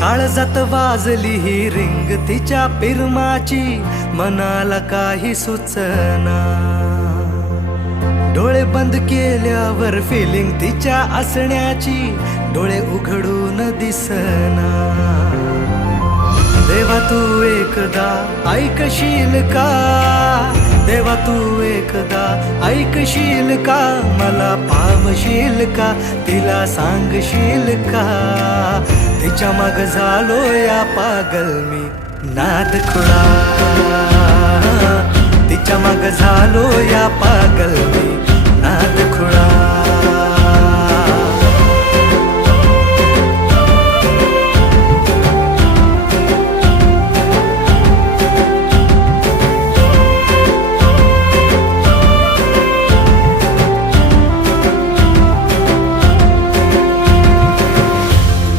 काळजात वाजली ही रिंग तिच्या पिरमाची, मनाला काही सुचना. डोळे बंद केल्यावर फिलिंग तिच्या असण्याची, डोळे उघडून दिसना. देवा तू एकदा ऐकशील का, देवा तू एकदा ऐकशील का, मला पावशील का, तिला सांगशील का. तिच्या माग झालो या पागल मी नाद खुळा, तिच्या माग झालो या पागल मी